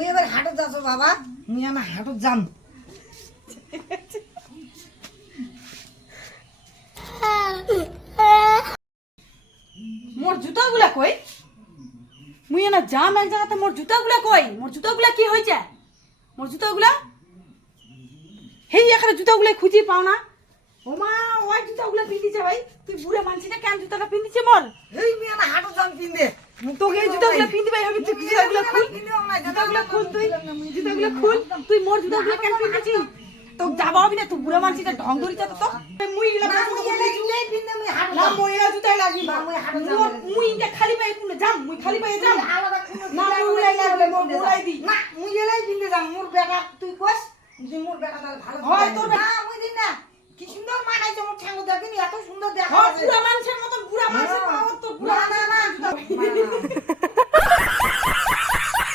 মুই এবার হাটত যাচ্ছ বাবা, মুই না হাটত যাম। মোর জুতাগুলা কই? মুই না যাম এক জায়গাতে, মোর জুতাগুলা কই? মোর জুতাগুলা কি হইছে? মোর জুতাগুলা হেই এখানে জুতাগুলা খুঁজি পাও না। ওমা ওই জুতাগুলা পিন্দিছে ভাই। তুই বুড়া মানছিস না কেন জুতাটা পিন্দিছে মোর? এই মুই না হাটত যাম পিন্দে। তোকে এই জুতাগুলা পিন্দি ভাই হবে, তুই জুতাগুলা খুল। জুতাগুলা খুল, তুই জুতাগুলা খুল। তুই মোর জুতাগুলা কেন পিন্দিছিস? তো যাবা হবে না, তুই বুড়া মানছিস না ঢং ধরিছ তো। মুই এলা জুলাই পিন্দে মুই হাটত না যাম। মই এলা জুতাই লাগি না, মুই হাটত যাম। মুই ইনটা খালি পায়ে কোন যাম, মুই খালি পায়ে যাম। আলাদা কোনো না, জুলাই মুই উলাই লাগলে মোর পিন্দে যাম। উলাই দি। না মুই এলাই পিন্দে যাম। মোর বেটা তুই কস যে মোর বেটা তাহলে ভালো হয় জুতা তোর পিন্দে। না মুই দিন না। কি সুন্দর মানাইছে মোর ঠাঙ্গু, দেখিনি এত সুন্দর দেখা হ্যাঁ যাচ্ছে। বুড়া মানুষের মতন বুড়া মানুষের মতন